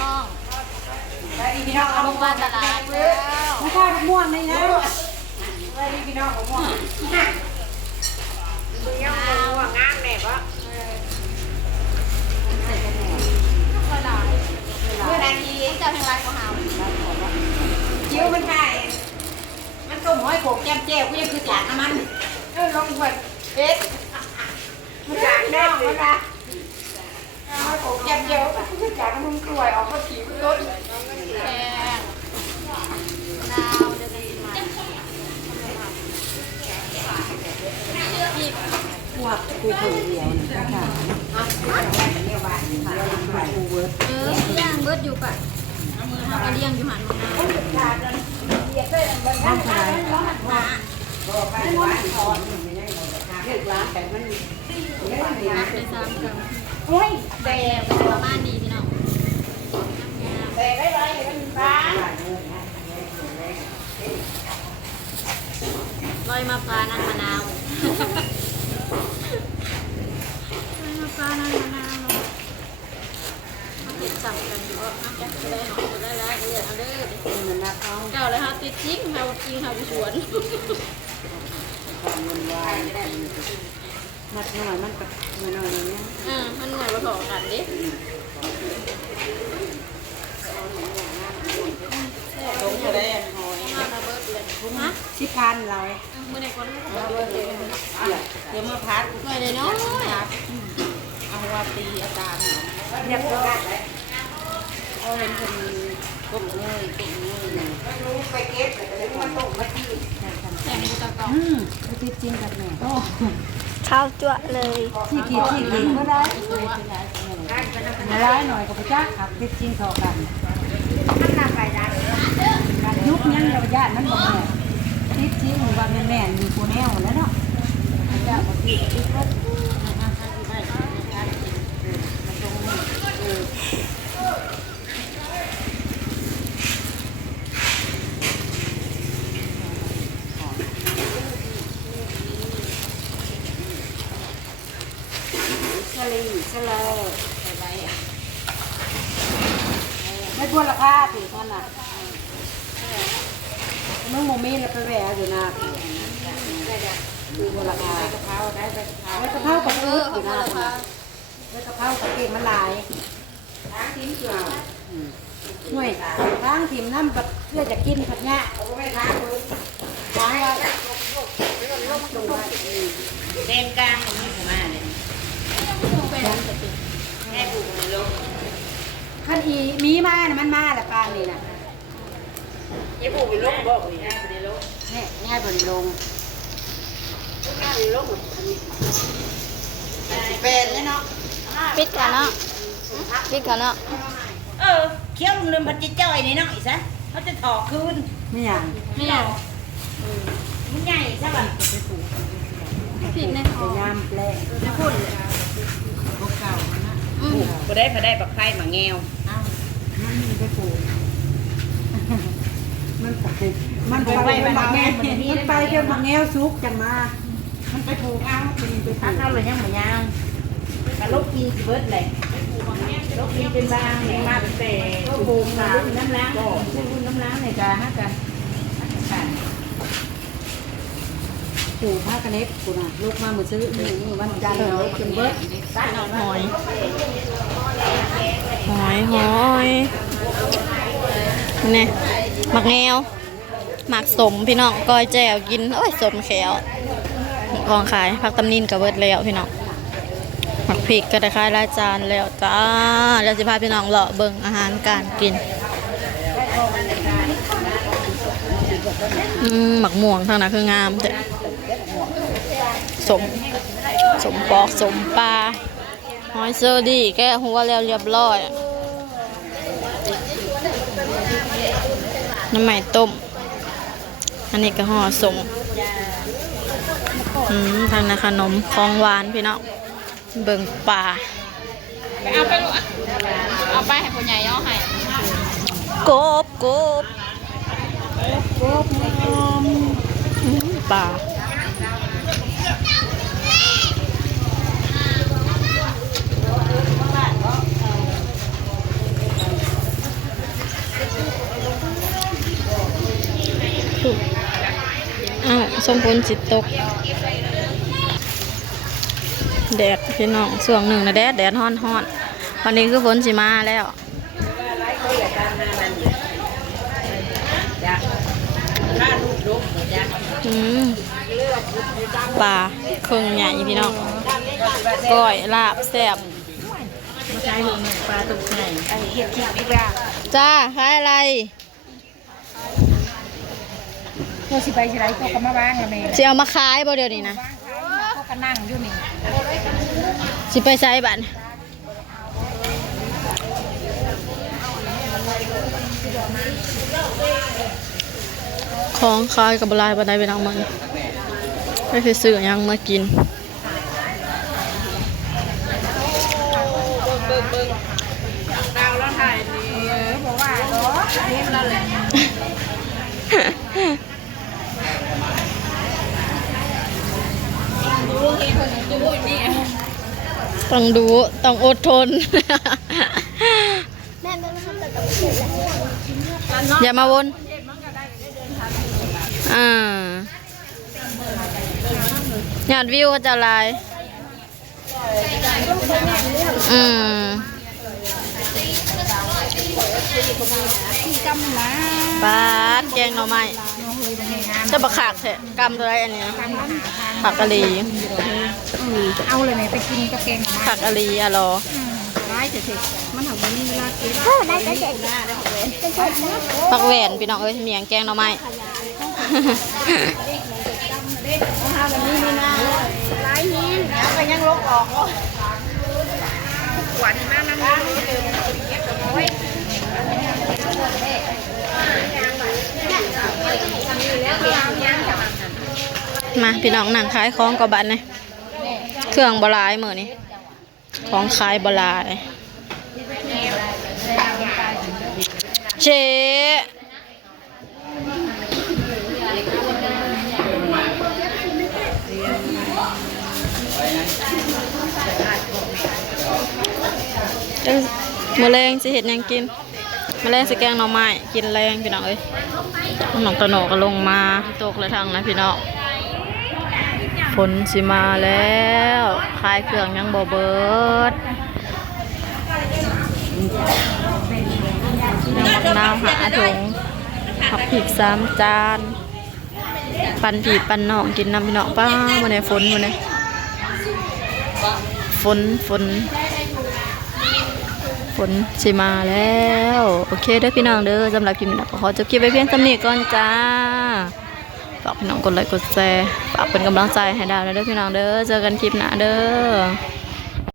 น้องไปดีพี่น้องเอาลงมาตลาดแล้วไม่ใช่มะม่วงนี่นะไปดีพี่น้องมะม่วงมึงยังมะม่วงงามแน่ปะเมื่อนาทีเจ้าทางร้านของเฮาคิ้วมันไก่มันต้มห้อยโขกแก้มเจ้าก็ยังคือจากน้ำมันลงหัวเอ๊ะมันจากแน่เลยนะห้อยโขกแก้มเจ้าก็คือจากน้ำมันกล้วยออกก็ผิวต้นแพงนาวเดี๋ยวจะมาพวกกูเผยเดียวนะค่ะเนี่ยว่ากูเวิร์ดเลี้ยงเบิดอยู่ปะเขาก็เลี้ยงอยู่หันมาน้ำอะไรไม่ร้อนถอนเลือกร้านแต่มันนับได้3 กรัมโอ้ย แต่ประมาณนี้พี่น้องแต่ได้ไรมันบ้าลอยมาปลานั่งมะนาวลอยมาปลานั่งมะนาวเขาติดจับกันอยู่ว่าจะได้หอมจะได้แล้วเดี๋ยวเอาเด้อ มันนักเอา เจ้าเลยค่ะติดจริงเราจริงเราอยู่สวน เงินวายมัดหน่อยมันกับเงินหน่อยนี้ มันหน่วยผสมกันดิลงจะได้หอย มาระเบิดเลยฮะ10,000เราเมื่อไหร่ก่อนเดี๋ยวมาพัด หน่วยเลยน้อย เอาว่าตีอาจารย์เรียบร้อยเขาเห็นคนก้มเงยไม่รู้ไปเก็บแต่มาตกมาที่แต่งตะกองคือจริงกับแม่ ข้าวจั่วเลย ที่ขีดก็ได้ร้ายหน่อยกับพระเจ้าขับติดจริงเท่ากันมันน่าไปได้ยุคยังเราญาติมันบอกแม่ติดจริงว่าแม่อยู่กูแนวแล้วเนาะพระเจ้าบอกติดก็สลายไม่ควรราคาถือท่านน่ะมึงโมมีแล้วไปแหวะอยู่นะคือควรราคากะเพราได้กะเพรากับพืชอยู่นะกะเพรากับเก่งมันลายล้างทิ้งเกลือหน่วยล้างถิ่มน้ำแบบเพื่อจะกินผัดเนี้ยล้างว่าเต็มกลางอย่างนี้ผมมาเลยแม่ปลูกในโลกขั้นอีมีมานะมันมาแต่ปานนี่นะยี่ปลูกในโลกบอกนี่ง่ายบริโลกง่ายบริโลกง่ายบริโลกเป็นเลยเนาะปิดกันเนาะปิดกันเนาะเคี้ยวลุงเดิมพัดจิ้จ้อยนี่เนาะอีกซะเขาจะถอคืนไม่อยากมันใหญ่ใช่ป่ะผิดในท้องน้ำแปลงจะพูดเลยเก่านะก็ได้พอได้บักไฟมาแงวมันมีไปปลูกมันไปบักแงวมันไปเกี่ยวบักแงวซุกจังมามันไปปลูกเอาไปพักเอาเลยยังเหมือนยังกระลกกินเบิร์ดเลยลกกินเป็นบางมาแต่ก็ปลูกมาลูกน้ำล้างลูกน้ำล้างในกาฮะกันปู่ผ้ากระเน็บกูน่ะลูกมาหมดซื้อนี่วันจันทร์เล็กเป็นเบิร์ดหอยนี่หมักแงวหมักสมพี่น้องก้อยแจ่วกินโอ้ยสมแขวกองขายผักตำนินกับเบิร์ดแล้วพี่น้องหมักพริกก็ได้ขายรายจานแล้วจ้าแล้วสิพาพี่น้องเลาะเบิ่งอาหารการกินหมักม่วงทางนั้นคืองามแต่สมปอกสมปลาหอยเซอร์ดี้แกหัวแล้วเรียบร้อยน้ำใหม่ต้มอันนี้ก็ห่อสมทางนั้นขนมของหวานพี่น้องเบิ่งปลาเอาไปลูกเอาไปให้ผู้ใหญ่ย่อให้กบปลา มพ้นสิตกแดดพี่น้องช่วงหนึ่งนะแดดฮ้อนวันนี้คือฝนสิมาแล้วปลาเครื่องใหญ่พี่น้องก้อยลาบแซ่บ ใช้ลงปลาตุกใหญ่ไอเห็ดขี้อีกแล้ว จ้าขายอะไร ตัวสิไปสิไรตัวก็มาบ้างละแม่ สิเอามาขายบ่เดี๋ยวนี้นะ บ้างเขาก็นั่งอยู่นี่ สิไปใช้บัตรของขายกับบลายบันไดไปนั่งมันไม่เคยซื้อหยังมากินดาวแล้วถ่ายนี่บอกว่าเนาะนี่มันอะไรต้องดูต้องอดทน อย่ามาวนหยาดวิวก็จะลายปาดแกงหน่อไม้จะบะขากเถอะกำตัวไรอันนี้ผักกะหรี่ เอาเลยไหมไปกินกับแกง ผักกะหรี่อะรอ ได้เฉยๆมันทำวันนี้เวลากินได้ได้เด็กหน้าได้ของเล่น ผักแหวนพี่น้องเอ้ยเมียงแกงหน่อไม้ ทำวันนี้นี่นะไล่หินแล้วก็ยังลกออกหวานมากนะมาพี่น้องหนังขายของกับบัตรเลยเครื่องบลายมือนี่ของขายบลายเชมื้อแรงสิเห็ดหยังกินมื้อแรงสิแกงหน่อไม้กินแรงพี่น้องเอ้ยน้องตะโหนก็ลงมาตกเลยทางนะพี่น้องฝนสิมาแล้วขายเครื่องยังบ่เบิดยังบักนาวหาถุงผักผิก3 จานปันผีปันน้องกินน้ำพี่น้องป้าวันนี้ฝนวันนี้ฝนสิมาแล้วโอเคเด้อพี่น้องเด้อสำหรับคลิปนี้ก็ขอจบคลิปไว้เพียงเท่านี้ก่อนจ้าฝากพี่น้องกดไลค์กดแชร์ฝากเป็นกำลังใจให้ดาวเด้อพี่น้องเด้อเจอกันคลิปหน้าเด้อ